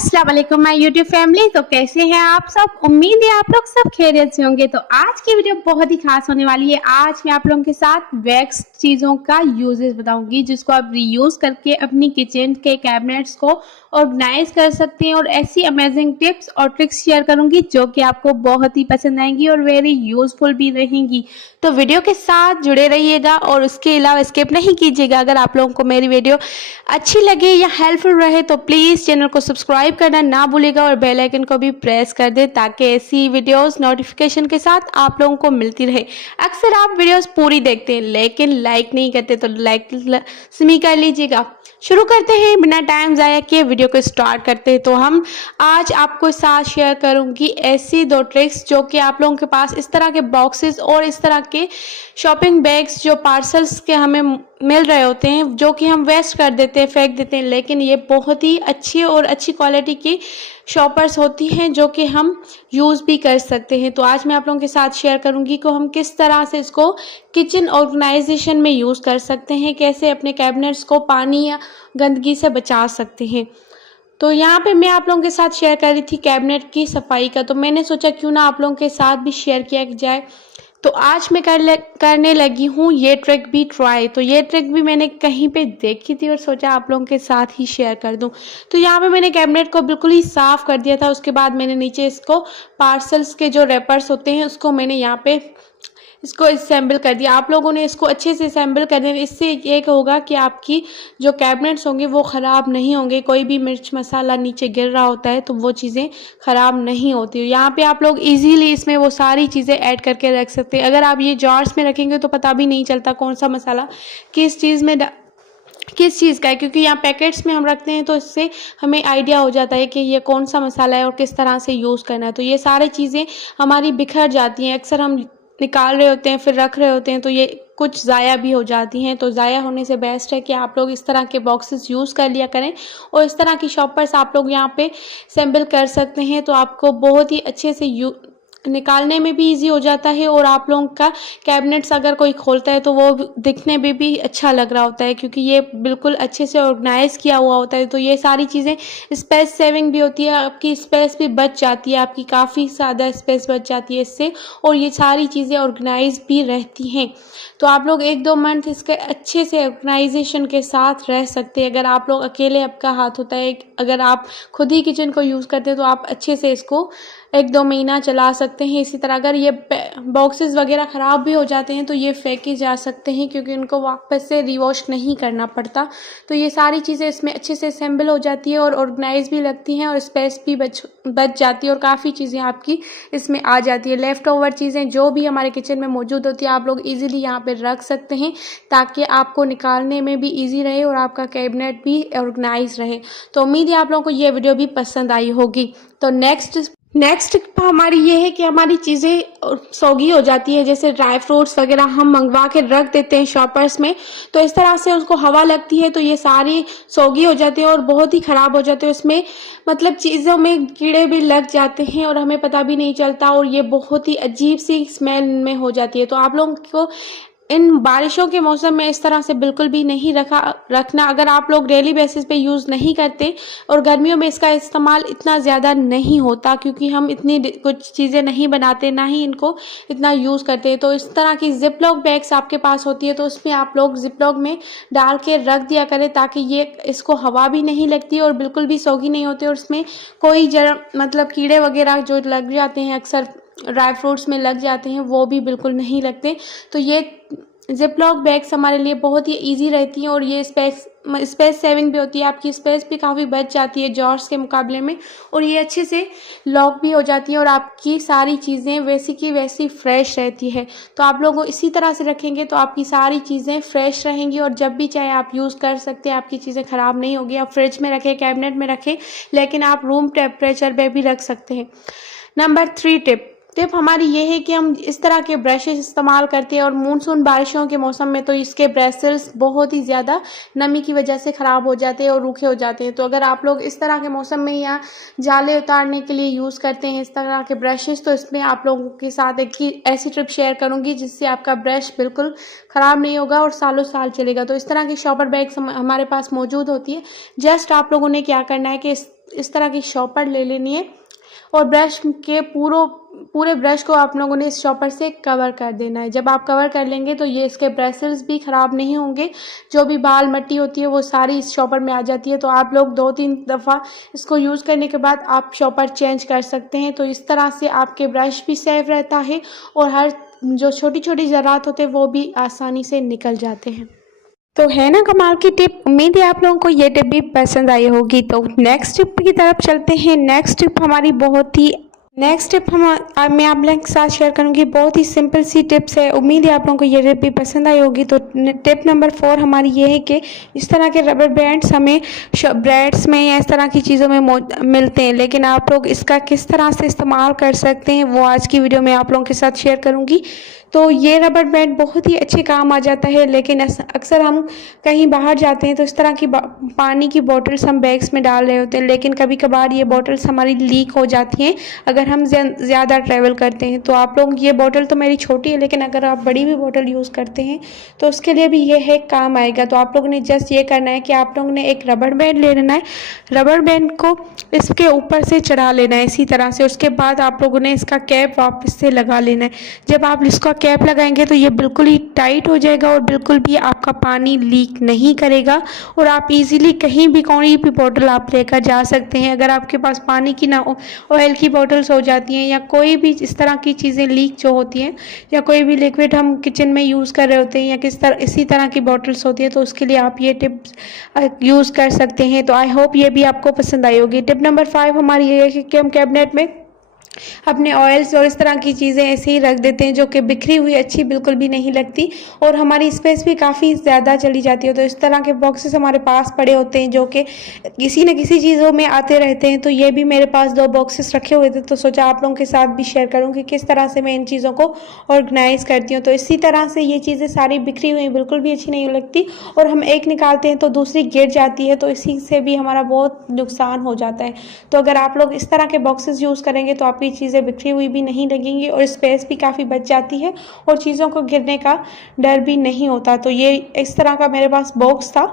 अस्सलाम वालेकुम my YouTube family. तो कैसे हैं आप सब? उम्मीद है आप लोग सब खैरियत से होंगे। तो आज की वीडियो बहुत ही खास होने वाली है। आज मैं आप लोगों के साथ वैक्स चीज़ों का यूजेस बताऊंगी जिसको आप रीयूज करके अपनी किचन के कैबिनेट्स को ऑर्गेनाइज कर सकते हैं, और ऐसी अमेजिंग टिप्स और ट्रिक्स शेयर करूंगी जो कि आपको बहुत ही पसंद आएंगी और वेरी यूजफुल भी रहेंगी। तो वीडियो के साथ जुड़े रहिएगा और उसके अलावा स्किप नहीं कीजिएगा। अगर आप लोगों को मेरी वीडियो अच्छी लगे या हेल्पफुल रहे तो प्लीज़ चैनल को सब्सक्राइब करना ना भूलिएगा और बेल आइकन को भी प्रेस कर दे ताकि ऐसी वीडियोस नोटिफिकेशन के साथ आप लोगों को मिलती रहे। अक्सर आप वीडियोस पूरी देखते हैं लेकिन लाइक नहीं करते, तो लाइक लाजमी कर लीजिएगा। शुरू करते हैं, बिना टाइम ज़ाया किए वीडियो को स्टार्ट करते हैं। तो हम आज आपको साथ शेयर करूंगी ऐसी दो ट्रिक्स जो कि आप लोगों के पास इस तरह के बॉक्सेस और इस तरह के शॉपिंग बैग्स जो पार्सल्स के हमें मिल रहे होते हैं, जो कि हम वेस्ट कर देते हैं, फेंक देते हैं, लेकिन ये बहुत ही अच्छी और अच्छी क्वालिटी की शॉपर्स होती हैं जो कि हम यूज़ भी कर सकते हैं। तो आज मैं आप लोगों के साथ शेयर करूंगी कि हम किस तरह से इसको किचन ऑर्गेनाइजेशन में यूज़ कर सकते हैं, कैसे अपने कैबिनेट्स को पानी या गंदगी से बचा सकते हैं। तो यहाँ पे मैं आप लोगों के साथ शेयर कर रही थी कैबिनेट की सफाई का, तो मैंने सोचा क्यों ना आप लोगों के साथ भी शेयर किया जाए। तो आज मैं करने लगी हूँ ये ट्रिक भी ट्राई। तो ये ट्रिक भी मैंने कहीं पे देखी थी और सोचा आप लोगों के साथ ही शेयर कर दूँ। तो यहाँ पे मैंने कैबिनेट को बिल्कुल ही साफ़ कर दिया था। उसके बाद मैंने नीचे इसको पार्सल्स के जो रैपर्स होते हैं उसको मैंने यहाँ पे इसको असेंबल कर दिया। आप लोगों ने इसको अच्छे से असेंबल कर देना। इससे ये होगा कि आपकी जो कैबिनेट्स होंगे वो ख़राब नहीं होंगे। कोई भी मिर्च मसाला नीचे गिर रहा होता है तो वो चीज़ें ख़राब नहीं होती। यहाँ पे आप लोग इजीली इसमें वो सारी चीज़ें ऐड करके रख सकते हैं। अगर आप ये जार्स में रखेंगे तो पता भी नहीं चलता कौन सा मसाला किस चीज़ का है, क्योंकि यहाँ पैकेट्स में हम रखते हैं तो इससे हमें आइडिया हो जाता है कि ये कौन सा मसाला है और किस तरह से यूज़ करना है। तो ये सारी चीज़ें हमारी बिखर जाती हैं। अक्सर हम निकाल रहे होते हैं फिर रख रहे होते हैं तो ये कुछ ज़ाया भी हो जाती हैं। तो ज़ाया होने से बेस्ट है कि आप लोग इस तरह के बॉक्सेस यूज़ कर लिया करें और इस तरह की शॉपर्स आप लोग यहाँ पे असेंबल कर सकते हैं। तो आपको बहुत ही अच्छे से निकालने में भी इजी हो जाता है और आप लोगों का कैबिनेट्स अगर कोई खोलता है तो वो दिखने में भी अच्छा लग रहा होता है, क्योंकि ये बिल्कुल अच्छे से ऑर्गेनाइज किया हुआ होता है। तो ये सारी चीज़ें स्पेस सेविंग भी होती है, आपकी स्पेस भी बच जाती है, आपकी काफ़ी ज़्यादा स्पेस बच जाती है इससे, और ये सारी चीज़ें ऑर्गेनाइज भी रहती हैं। तो आप लोग 1-2 मंथ इसके अच्छे से ऑर्गेनाइजेशन के साथ रह सकते हैं। अगर आप लोग अकेले आपका हाथ होता है, अगर आप खुद ही किचन को यूज़ करते हैं तो आप अच्छे से इसको 1-2 महीना चला सकते हैं। इसी तरह अगर ये बॉक्सेस वगैरह ख़राब भी हो जाते हैं तो ये फेंके जा सकते हैं, क्योंकि उनको वापस से रिवॉश नहीं करना पड़ता। तो ये सारी चीज़ें इसमें अच्छे से असेंबल हो जाती है और ऑर्गेनाइज भी लगती हैं और स्पेस भी बच जाती है और काफ़ी चीज़ें आपकी इसमें आ जाती है। लेफ़्ट ओवर चीज़ें जो भी हमारे किचन में मौजूद होती है आप लोग ईज़िली यहाँ पर रख सकते हैं ताकि आपको निकालने में भी ईजी रहे और आपका कैबिनेट भी ऑर्गेनाइज रहे। तो उम्मीद है आप लोगों को ये वीडियो भी पसंद आई होगी। तो नेक्स्ट हमारी ये है कि हमारी चीज़ें सोगी हो जाती है, जैसे ड्राई फ्रूट्स वगैरह हम मंगवा के रख देते हैं शॉपर्स में, तो इस तरह से उसको हवा लगती है तो ये सारी सोगी हो जाती है और बहुत ही ख़राब हो जाते हैं। उसमें मतलब चीज़ों में कीड़े भी लग जाते हैं और हमें पता भी नहीं चलता और ये बहुत ही अजीब सी स्मेल में हो जाती है। तो आप लोगों को इन बारिशों के मौसम में इस तरह से बिल्कुल भी नहीं रखना। अगर आप लोग डेली बेसिस पे यूज़ नहीं करते, और गर्मियों में इसका इस्तेमाल इतना ज़्यादा नहीं होता क्योंकि हम इतनी कुछ चीज़ें नहीं बनाते, ना ही इनको इतना यूज़ करते, तो इस तरह की जिप लॉक बैग्स आपके पास होती है तो उसमें आप लोग जिप लॉक में डाल के रख दिया करें ताकि ये इसको हवा भी नहीं लगती और बिल्कुल भी सोगी नहीं होती और उसमें कोई मतलब कीड़े वगैरह जो लग जाते हैं, अक्सर ड्राई फ्रूट्स में लग जाते हैं, वो भी बिल्कुल नहीं लगते। तो ये जिप लॉक बैग्स हमारे लिए बहुत ही इजी रहती हैं और ये स्पेस सेविंग भी होती है, आपकी स्पेस भी काफ़ी बच जाती है जॉर्स के मुकाबले में, और ये अच्छे से लॉक भी हो जाती है और आपकी सारी चीज़ें वैसी की वैसी फ्रेश रहती है। तो आप लोगों इसी तरह से रखेंगे तो आपकी सारी चीज़ें फ्रेश रहेंगी और जब भी चाहे आप यूज़ कर सकते हैं, आपकी चीज़ें ख़राब नहीं होगी। आप फ्रिज में रखें, कैबिनेट में रखें, लेकिन आप रूम टेम्परेचर पे भी रख सकते हैं। नंबर 3 टिप, टिप हमारी ये है कि हम इस तरह के ब्रशेस इस्तेमाल करते हैं और मानसून बारिशों के मौसम में तो इसके ब्रशेस बहुत ही ज़्यादा नमी की वजह से ख़राब हो जाते हैं और रूखे हो जाते हैं। तो अगर आप लोग इस तरह के मौसम में या जाले उतारने के लिए यूज़ करते हैं इस तरह के ब्रशेस, तो इसमें आप लोगों के साथ एक ही ऐसी ट्रिप शेयर करूँगी जिससे आपका ब्रश बिल्कुल ख़राब नहीं होगा और सालों साल चलेगा। तो इस तरह की शॉपर बैग्स हमारे पास मौजूद होती है। जस्ट आप लोगों ने क्या करना है कि इस तरह की शॉपर ले लेनी है और ब्रश के पूरे ब्रश को आप लोगों ने इस शॉपर से कवर कर देना है। जब आप कवर कर लेंगे तो ये इसके ब्रशेस भी ख़राब नहीं होंगे। जो भी बाल मट्टी होती है वो सारी इस शॉपर में आ जाती है। तो आप लोग 2-3 दफ़ा इसको यूज़ करने के बाद आप शॉपर चेंज कर सकते हैं। तो इस तरह से आपके ब्रश भी सेफ रहता है और हर जो छोटी छोटी ज़रात होते हैं वो भी आसानी से निकल जाते हैं। तो है ना कमाल की टिप। उम्मीद है आप लोगों को ये टिप भी पसंद आई होगी। तो नेक्स्ट टिप की तरफ चलते हैं। नेक्स्ट टिप मैं आप लोगों के साथ शेयर करूंगी। बहुत ही सिंपल सी टिप्स है। उम्मीद है आप लोगों को ये टिप भी पसंद आई होगी। तो टिप नंबर 4 हमारी ये है कि इस तरह के रबर बैंड्स हमें ब्रेड्स में या इस तरह की चीज़ों में मिलते हैं, लेकिन आप लोग इसका किस तरह से इस्तेमाल कर सकते हैं वो आज की वीडियो में आप लोगों के साथ शेयर करूँगी। तो ये रबर बैंड बहुत ही अच्छे काम आ जाता है, लेकिन अक्सर हम कहीं बाहर जाते हैं तो इस तरह की पानी की बॉटल्स हम बैग्स में डाल रहे होते हैं, लेकिन कभी कभार ये बॉटल्स हमारी लीक हो जाती हैं अगर हम ज़्यादा ट्रैवल करते हैं। तो आप लोग, ये बॉटल तो मेरी छोटी है, लेकिन अगर आप बड़ी भी बॉटल यूज़ करते हैं तो उसके लिए भी ये है काम आएगा। तो आप लोगों ने जस्ट ये करना है कि आप लोगों ने एक रबर बैंड ले लेना है, रबर बैंड को इसके ऊपर से चढ़ा लेना है इसी तरह से। उसके बाद आप लोगों ने इसका कैप वापस से लगा लेना है। जब आप इसका कैप लगाएंगे तो ये बिल्कुल ही टाइट हो जाएगा और बिल्कुल भी आपका पानी लीक नहीं करेगा और आप इजीली कहीं भी कोई भी बॉटल आप लेकर जा सकते हैं। अगर आपके पास पानी की ना ऑयल की बॉटल्स हो जाती हैं या कोई भी इस तरह की चीज़ें लीक जो होती हैं या कोई भी लिक्विड हम किचन में यूज़ कर रहे होते हैं या इसी तरह की बॉटल्स होती है, तो उसके लिए आप ये टिप्स यूज़ कर सकते हैं। तो आई होप ये भी आपको पसंद आई होगी। टिप नंबर 5 हमारी ये है कि हम कैबिनेट में अपने ऑयल्स और इस तरह की चीज़ें ऐसे ही रख देते हैं जो कि बिखरी हुई अच्छी बिल्कुल भी नहीं लगती और हमारी स्पेस भी काफ़ी ज़्यादा चली जाती है। तो इस तरह के बॉक्सेस हमारे पास पड़े होते हैं जो कि किसी न किसी चीज़ों में आते रहते हैं। तो ये भी मेरे पास 2 बॉक्सेस रखे हुए थे, तो सोचा आप लोगों के साथ भी शेयर करूँ कि किस तरह से मैं इन चीज़ों को ऑर्गेनाइज़ करती हूँ। तो इसी तरह से ये चीज़ें सारी बिखरी हुई बिल्कुल भी अच्छी नहीं लगती और हम एक निकालते हैं तो दूसरी गिर जाती है, तो इसी से भी हमारा बहुत नुकसान हो जाता है। तो अगर आप लोग इस तरह के बॉक्सेस यूज़ करेंगे तो आपकी चीज़ें बिखरी हुई भी नहीं लगेंगी और स्पेस भी काफ़ी बच जाती है और चीज़ों को गिरने का डर भी नहीं होता। तो ये इस तरह का मेरे पास बॉक्स था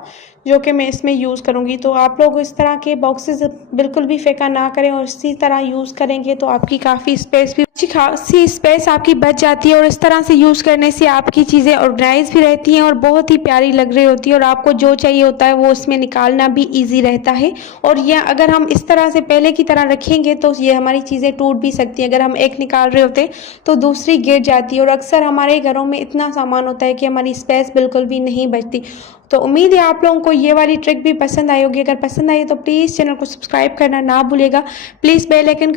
जो कि मैं इसमें यूज़ करूँगी। तो आप लोग इस तरह के बॉक्सेस बिल्कुल भी फेंका ना करें और इसी तरह यूज़ करेंगे तो आपकी काफ़ी स्पेस भी, अच्छी खासी स्पेस आपकी बच जाती है और इस तरह से यूज़ करने से आपकी चीज़ें ऑर्गेनाइज भी रहती हैं और बहुत ही प्यारी लग रही होती है और आपको जो चाहिए होता है वो उसमें निकालना भी ईजी रहता है। और यह अगर हम इस तरह से पहले की तरह रखेंगे तो ये हमारी चीज़ें टूट भी सकती हैं। अगर हम एक निकाल रहे होते तो दूसरी गिर जाती है और अक्सर हमारे घरों में इतना सामान होता है कि हमारी स्पेस बिल्कुल भी नहीं बचती। तो उम्मीद है आप लोगों को ये वाली ट्रिक भी पसंद आई होगी। अगर पसंद आई तो प्लीज़ चैनल को सब्सक्राइब करना ना भूलेगा। प्लीज़ बेल आइकन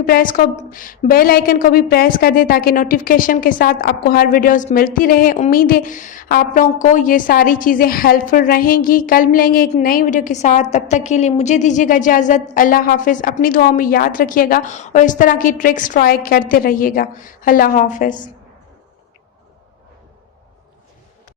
को भी प्रेस कर दें ताकि नोटिफिकेशन के साथ आपको हर वीडियोस मिलती रहे। उम्मीद है आप लोगों को ये सारी चीज़ें हेल्पफुल रहेंगी। कल मिलेंगे एक नई वीडियो के साथ, तब तक के लिए मुझे दीजिएगा इजाज़त। अल्लाह हाफिज़। अपनी दुआओं में याद रखिएगा और इस तरह की ट्रिक्स ट्राई करते रहिएगा। अल्लाह हाफिज़।